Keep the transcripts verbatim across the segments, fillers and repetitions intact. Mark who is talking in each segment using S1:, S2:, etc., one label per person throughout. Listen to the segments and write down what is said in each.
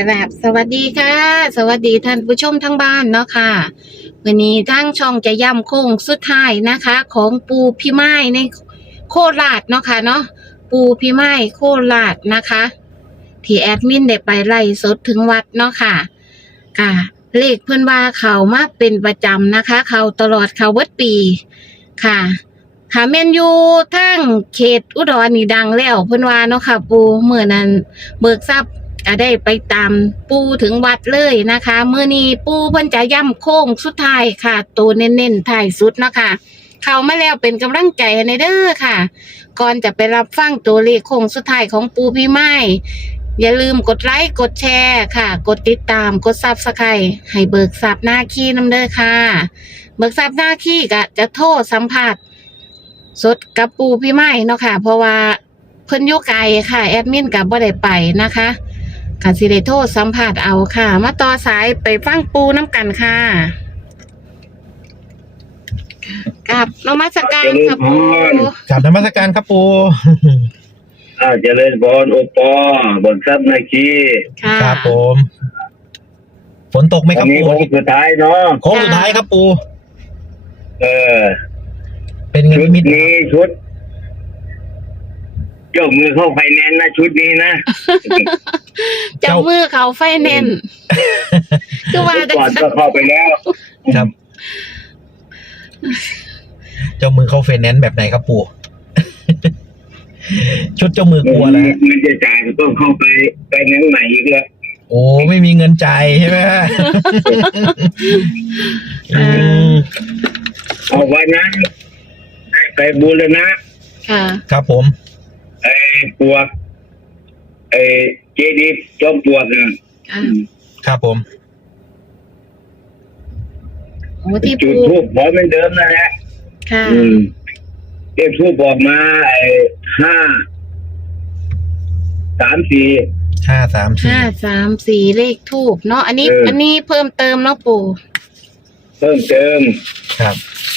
S1: ราบสวัสดีค่ะ สวัสดีท่านผู้ชมทั้งบ้านเนาะค่ะวันนี้ทั้งช่องจะย่ำโค้งสุดท้ายนะคะ ของปูพี่ไม้ในโคราชเนาะค่ะเนาะปูพี่ไม้โคราชนะคะที่แอดมินได้ไปไล่สดถึงวัดเนาะค่ะค่ะเลขเพื่อนว่าเขามาเป็นประจำนะคะ เขาตลอดเขาเบิดปีค่ะค่ะเมนยูทั้งเขตอุดรนี่ดังแล้วเพื่อนว่าเนาะค่ะ ปูเมื่อนั้นเบิกทรัพย์ก็ได้ไปตามปูถึงวัดเลยนะคะเมื่อนี้ปูเพิ่นจะย่ำโค้งสุดท้ายค่ะตัวเน้นๆท้ายสุดเนาะค่ะเข้ามาแล้วเป็นกำลังใจในเด้อค่ะ ก่อนจะไปรับฟังตัวเลขโค้งสุดท้ายของปูพี่ไม้อย่าลืมกดไลค์กดแชร์ค่ะ กดติดตามกดซับสไครต์ให้เบิกทรัพย์หน้าขี้น้ำเด้อค่ะเบิกทรัพย์หน้าขี้ก็จะโทรสัมผัสสดกับปูพี่ไม้เนาะค่ะเพราะว่าเพิ่นอยู่ไกลค่ะแอดมินก็บ่ได้ไปนะคะค่ะสิได้โทรสัมผัสเอาค่ะมาต่อสายไปฟังปูน้ำกันค่ะกับนมัสการค่ะปู
S2: กราบนมัสการครับปู
S3: อ้าวเจริญพรโอปอบนซับนาคี
S1: ค่ะ
S2: ครับผมฝนตกไหมค
S3: วั
S2: รั
S3: น
S2: บ
S3: นี้
S2: ปู
S3: โค้งสุดท้ายเนาะ
S2: โค้งสุดท้ายครับปู
S3: เออ
S2: เป็นไง
S3: ชุด
S2: มิตร
S3: นี้ชุดยกมือเข้าไฟแนนซ์นะชุดนี้นะ
S1: เจ้ามือเขาไฟเน้นคือว่าจะ
S3: ก่อนก็เข้าไปแล้ว
S2: ครับ เจ้ามือเข้าไฟแนนซ์แบบไหนครับปู ชุดเจ้ามือกลัวแล้ว
S3: มันจะจ่ายก็ต้องเข้าไปไปแนนซ์ใหม่อีกแล้ว
S2: โอ้ไม่มีเงินจ่ายใช่ไหมฮะ อืม
S3: เอาวันนั้นให้ไปบูรณะ
S1: ค่ะ
S2: ครับผม
S3: ไอ้ปวกไอ้เจดีย์จอมปลวกน่ะ
S1: ค่ะ
S2: ครับผม
S1: โอ้ที่
S3: จุ
S1: ปู
S3: ดทูบขอเหมือนเดิมนั่นแหละ
S1: ค่ะ
S3: อืมเรียกทูบออกมาไอ้ห้าสามสี่
S2: ห้าสามสี่
S1: ห้าสามสี่เลขทูบเนาะอันนี้
S3: เอออั
S1: อันนี้เพิ่มเติมเนาะปู่
S3: เพิ่มเติม
S2: ครับ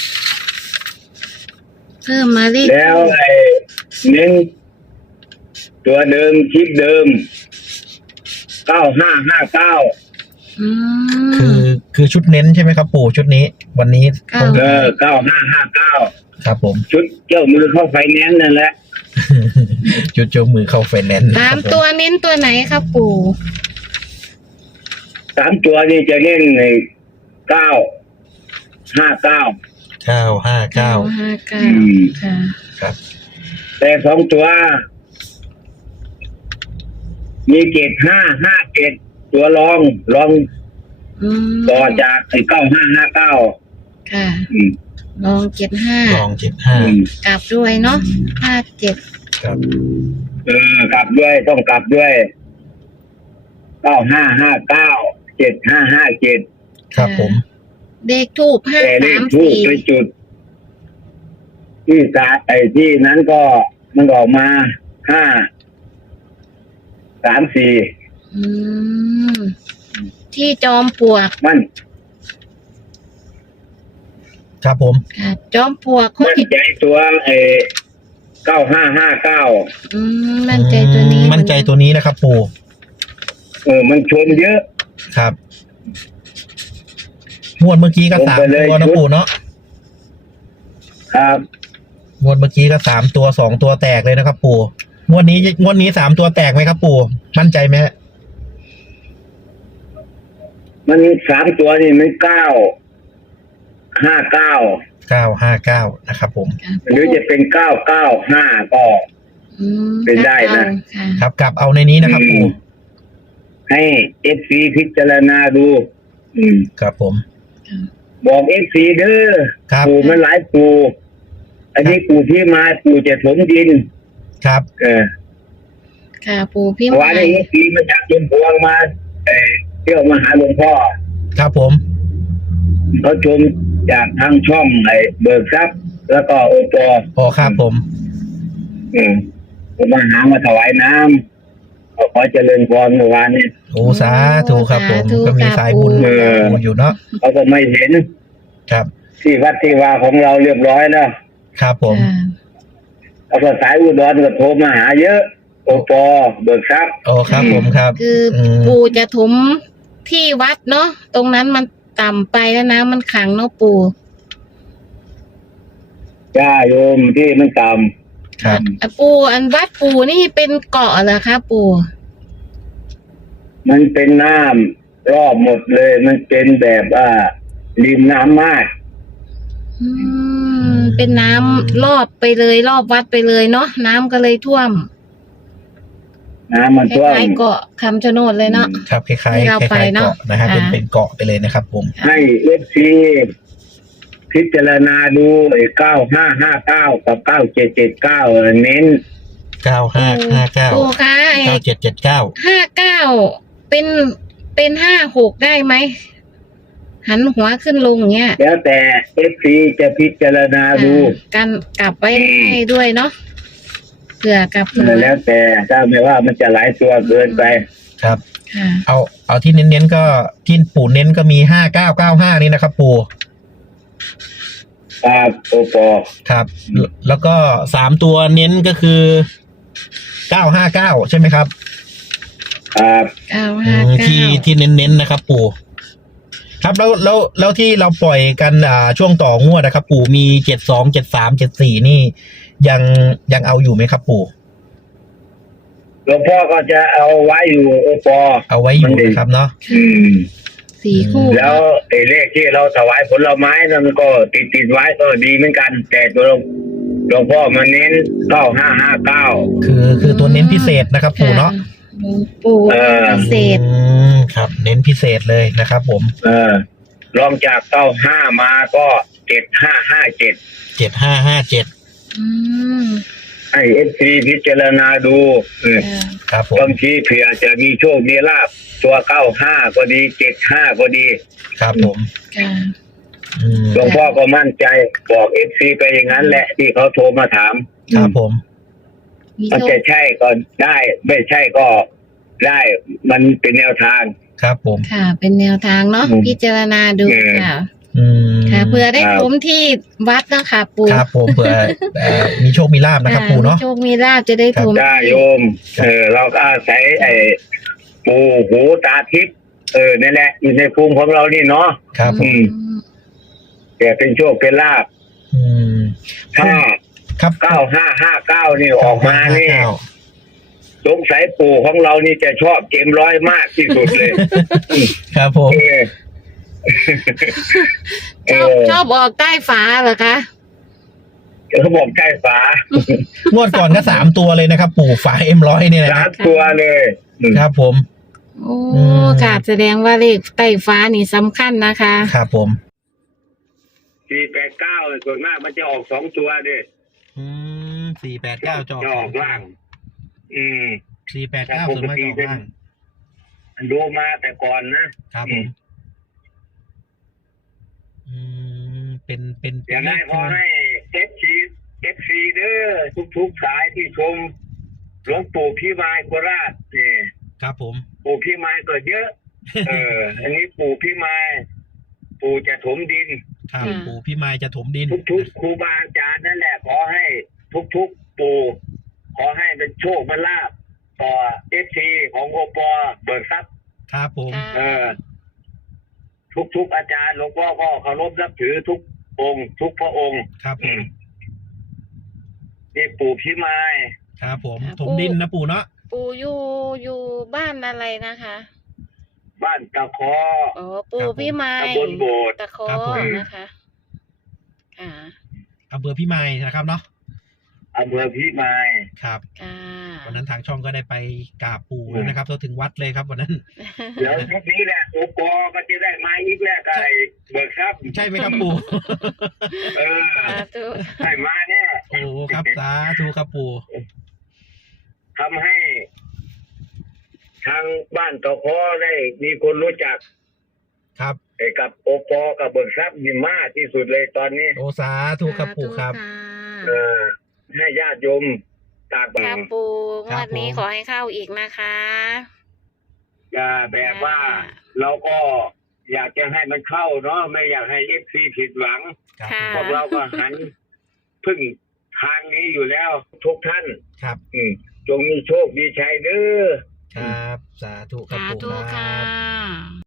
S1: เพิ่มมาเลข
S3: แล้วไอ้เน้นตัวเดิมชิปเดิมเก้าห้าห้าเก้า
S1: อื
S2: คื
S1: ม
S2: อคือชุดเน้นใช่ไหมครับปูชุดนี้ วันนี้
S1: ค่ะ
S2: ตรง
S3: เออเก้าห้าห้าเก้า
S2: ครับผม
S3: ชุดเจ้ามือเข้าไฟแนนซ์นั่นแหละ
S2: ชุดเจ้ามือเข้าไฟแนนซ์
S1: สามตัวเน้นตัวไหนครับปู่
S3: สามตัวนี้จะเน้นในเก้าห้าเก้า
S2: เก้าห้าเก้า
S1: ห้าเก้า
S3: อืม
S1: ค่ะ
S2: ครับ
S3: แต่สองตัว มีเกตห้าห้าเกตตัวรองรอง
S1: อืม
S3: ต่อจากไอ้เก้าห้าห้าเก้า
S1: ค่ะ
S3: อืม
S1: ลองเจ็ดห้า
S2: ลองเจ็ดห้า
S3: อืม
S1: กลับด้วยเนาะห้าเจ็ด
S2: ครับ
S3: เออกลับด้วยต้องกลับด้วยเก้าห้าห้าเก้าเจ็ดห้าห้าเจ็ด
S2: ครับผม
S1: เลขทูบห้า
S3: แต่เล
S1: สา
S3: ข
S1: ม
S3: ทูบ
S1: สี่
S3: ไปจุด ที่สาไอ้ที่นั้นก็มันออกมาห้าสามสี่
S1: อืมที่จอมปลวก
S3: มัน
S2: ครับผม
S1: ค่ะ จอมปลวกคน
S3: มั่น
S1: ที่
S3: ใจตัวไอ้เก้าห้าห้าเก้า
S1: อืมมั่นใจตัวนี้
S2: มั่นใจตัวนี้นะครับปู
S3: เออมันชนเยอะ
S2: ครับงวดเมื่อกี้ก็
S3: ลง
S2: สาม
S3: ไปเลย
S2: ตัวนะ
S3: ชุด
S2: ปูเนาะ
S3: ครับ
S2: งวดเมื่อกี้ก็สามตัวสองตัวแตกเลยนะครับ ปูงวดนี้งวดนี้สามตัวแตกไหมครับ ปูมั่นใจไหมฮะ
S3: มันสามตัวนี่มันเก้าห้าเก้า
S2: เก้าห้าเก้านะครับ ผม
S1: ค่ะ
S3: หรือจะเป็นเก้าเก้าห้าก็
S1: อืม
S3: เป็นได้นะ
S1: ค่ะ
S2: ครับกลับเอาในนี้นะครับ ปู
S3: ให้เอฟซีพิจารณาดู อืม
S2: ครับผม
S3: บอกเอฟซีเด้อ
S2: ครับ
S3: ปู่มันหลายปู่อันนี้ปู่ที่มาปู่จะถมดิน
S2: ครับ
S3: เออ
S1: ค่ะปู่พี่
S3: วัน
S1: ไม้
S3: นี้เอฟซีมาจากจุมพวงมาเออเที่ยวมาหาหลวงพ่อ
S2: ครับผม
S3: เขาชมจากทางช่องไอ้เบิกทรัพย์แล้วก็โอปอ
S2: พอครับผม
S3: อืมผมมาหามาถวายน้ำเขาขอเจริญพรเมื่อวานนี้
S2: โอ้สาธุครับผมก็มีสายบุญ
S3: เออ
S2: บุญอยู่เนาะ
S3: เขาก็ไม่เห็น
S2: ครับ
S3: ที่วัดที่วาของเราเรียบร้อยแล้ว
S2: ครับผม
S1: ค่ะ
S3: แล้วก็สายอุดรก็โทรมาหาเยอะโอปอเบิกทรัพย์
S2: โอ้ครับผมครับ
S1: คืออ
S2: ม
S1: ปู่จะถมที่วัดเนาะตรงนั้นมันต่ำไปแล้วนะมันขังเนาะปู่
S3: จ้าโยมที่มันต่
S2: ครับ
S1: อ่ะปู่อันวัดปู่นี่เป็นเกาะเหรอคะปู่
S3: ำมันเป็นน้ำรอบหมดเลย มันเป็นแบบว่าริมน้ำมาก
S1: อืมเป็นน้ำรอบไปเลยรอบวัดไปเลยเนาะน้ำก็เลยท่วม
S3: น้ำมัน
S1: ค
S3: ท่วม
S1: ล้ายๆเกาะคำชะโนดเลยเนาะ
S2: ครับคล้ายๆค
S1: ที่เราไป
S2: ล้ายๆ
S1: เนอะ
S2: เกาะนะฮะเป็น
S1: อ่า
S2: เป็นเกาะไปเลยนะครับผม
S3: ให้เอฟซีพิจารณาดูไอ้เก้าห้าห้าเก้ากับเก้าเจ็ดเจ็ดเก้าเน้น
S2: เก้าห้าห้าเก้า
S1: ปู่คะไอ้
S2: เก้าเจ็ดเจ็ดเก้า
S1: ห้าเก้าเป็นเป็นห้าหกได้ไหมหันหัวขึ้นลงอย่างเงี้ย
S3: แล้วแต่เอฟซีจะพิจารณาดู
S1: อ่ากันกลับไว้ให้ด้วยเนาะเผื่อกลับหัว
S3: แล้วแต่ถ้าไม่ว่ามันจะหลายตัวเกินไป
S2: ครับ
S1: ค่ะ
S2: เอาเอาที่เน้นๆก็ที่ปู่เน้นก็มีห้าเก้าเก้าห้านี่นะครับปู่
S3: ครับโอปอ
S2: ครับ แล้วก็สามตัวเน้นก็คือเก้าห้าเก้าใช่ไหมครับ
S3: ครับ
S1: เก้า
S2: อื
S1: ห้าม เก้า
S2: ที่ที่เน้นๆนะครับ ปู่ ครับแล้วแล้วแล้วที่เราปล่อยกันอ่าช่วงต่องวดนะครับ ปู่มีเจ็ดสองเจ็ดสามเจ็ดสี่นี่ ยังยังเอาอยู่ไหมครับ ปู่
S3: หลวงพ่อก็จะเอาไว้อยู่โอปอ
S2: เอาไว้อยู่นะครับเนาะ
S3: อืม
S1: สี่คู่
S3: แล้วไอ้เลขที่เราถวายผลไม้นั่นก็ติดติดไว้ก็ดีเหมือนกัน แต่ตัวหลวงพ่อมาเน้นเก้าห้าห้าเก้า
S2: คือคือตัวเน้นพิเศษนะครับ ปู่เนาะ
S1: หลวงปู่
S3: เออ
S1: พิเศษ
S2: อืมครับ เน้นพิเศษเลยนะครับ ผม
S3: เออลองจากเก้าห้ามาก็เจ็ดห้าห้าเจ็ด
S2: เจ็ดห้าห้าเจ็ด
S1: อืม
S3: ให้เอฟซีพิจารณาดูเออ
S1: ค่ะ
S2: ครับผม
S3: บางทีเผื่อจะมีโชคมีลาบตัวเก้าห้าก็ดีเจ็ดห้าก็ดี
S2: ครับผม
S1: ค่ะ
S2: อืม
S3: หลวงพ่อก็มั่นใจบอกเอฟซีไปอย่างนั้นแหละที่เขาโทรมาถาม
S2: ครับผม
S1: มี
S3: มัน
S1: โช
S3: จะ
S1: ค
S3: ใช่ก็ได้ ไม่ใช่ก็ได้มันเป็นแนวทาง
S2: ครับผม
S1: ค่ะ เป็นแนวทางเนาะ
S3: อืม
S1: พิจารณาดู
S3: อืม
S1: ค่ะ
S2: อืม
S1: ค่ะเผื่อได้
S3: ครับ
S1: ผมที่วัดเนาะค่ะ ปู่
S2: ครับผมเผื่อเอ่อมีโชคมีลาบนะครับ ปู่เนาะ
S1: มีโชคมีลาบจะได้
S2: ครับ
S1: ถม
S3: ได้โยม เออ เราก็อาศัยไอ้ปูหูตาทิพย์เออนั่นแหละอยู่ในภูมิของเรานี่เนาะ
S2: ครับผ
S3: อื
S2: ม
S3: ม แต่เป็นโชคเป็นลาบ
S2: อืม
S3: ถ้า
S2: ครับ
S3: เก้าห้าห้าเก้านี่ออกมานี่
S2: เก้า
S3: สงสัยปู่ของเรานี่จะชอบเกมร้อยมากที่สุดเลย
S2: ครับผม
S3: เออ เอ
S1: ชอบ
S3: อ
S1: ชอบออกใต้ฝาเหรอคะ
S3: เขาบอกใกล้ฝาง
S2: วดก่อนก็สามตัวเลยนะครับ ปู่ฝาเอ็มร้อยเนี่ยนะ
S3: สามตัวเลยอืม
S2: ครับผม
S1: โอ้
S2: อืม
S1: ค่ะแสดงว่าเลขใต้ฟ้านี่สำคัญนะคะ
S2: ครับผม
S3: สี่แปดเก้าส่วนมากมันจะออกสองตัวดิ
S2: อืมสี่แปดเก้าจอ
S3: จะออกล่าง อืม
S2: สี่แปดเก้าส่วนมากจะออกล่าง
S3: ดูมาแต่ก่อนนะครับ
S2: ผมอืมเป็นเป็น
S3: อย่างนั้นขอให้เอฟซีเอฟซีเด้อทุกๆสายที่ชมหลวงปู่พี่มายโคราชเนี่ย
S2: ครับผม
S3: ปู่พี่มายก็เยอะ เออ อันนี้ปู่พี่มายปู่จะถมดิน
S2: ครับ
S1: ค่ะ
S2: ปู่พี่มายจะถมดิน
S3: ทุกๆครูบาอาจารย์นั่นแหละ ขอให้ทุกๆปู่ขอให้เป็นโชคเป็นลาภต่อเอฟซีของโอปอเบิกทรัพย์
S2: ครับผม
S1: ค่ะ
S3: เออ ทุกๆอาจารย์หลวงพ่อก็เคารพนับถือทุกองค์ทุกพระองค์
S2: ครับผ
S3: อื
S2: ม
S3: มนี่ปู่พี่มาย
S2: ครับผม
S1: ค่ะ
S2: ถมดินนะปู่เนาะ
S1: ปู่อยู่อยู่บ้านอะไรนะคะ
S3: บ้านตะคอ
S1: อ๋อปู่พี่ไม้
S3: ตำบลโบสถ์
S1: ตะคอ
S2: ครับผม
S1: นะคะค่ะ
S2: อำเภอพี่มายนะครับเนาะ
S3: อำเภอพี่มาย
S2: ครับ
S1: ค่ะ
S2: วันนั้นทางช่องก็ได้ไปกราบปู่แล้วนะครับเราถึงวัดเลยครับวันนั้น
S3: เดี๋ยวทีนี้แหละโอปอก็จะได้มาอีกแล้วไอ้เบิกทรัพย์
S2: ใช่ไหมครับปู่
S3: เออ
S1: สาธุ
S3: ให้มาเนี่ย
S2: โอ้ครับสาธุครับปู่
S3: ทำให้ ทางบ้านตะคอได้มีคนรู้จัก
S2: ครับ
S3: ไอ้กับโอปอกับเบิกทรัพย์นี่มากที่สุดเลยตอนนี้
S2: โอสาธุครับปู่ครับ
S1: สาธุ
S3: เออให้ญาติโยมตาก
S1: ค่ะ
S3: บัง
S1: ปู่ง
S2: ครับ
S1: วดนี้
S2: ผม
S1: ขอให้เข้าอีกนะคะ
S3: อย่าแบบว่า เราก็อยากจะให้มันเข้าเนาะไม่อยากให้เอฟซีผิดหวัง
S2: ครับ
S1: ค่ะ
S3: พวกเราก็หันพึ่งทางนี้อยู่แล้วทุกท่าน
S2: ครับ
S3: อืมจงมีโชคมีชัยเด้อ
S2: ครับ สาธุครับ
S1: สา
S2: ปู่
S1: ธุ
S2: ค
S1: ค่ะ
S2: รับ